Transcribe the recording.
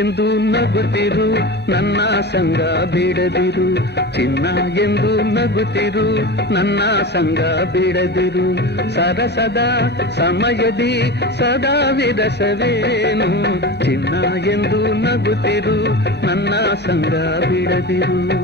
ಎಂದು ನಗುತ್ತಿರು, ನನ್ನ ಸಂಗ ಬಿಡದಿರು. ಚಿನ್ನ ಎಂದು ನಗುತ್ತಿರು, ನನ್ನ ಸಂಗ ಬಿಡದಿರು. ಸರಸದ ಸಮಯದಿ ಸದಾ ವಿರಸವೇನು. ಚಿನ್ನ ಎಂದು ನಗುತ್ತಿರು, ನನ್ನ ಸಂಗ ಬಿಡದಿರು.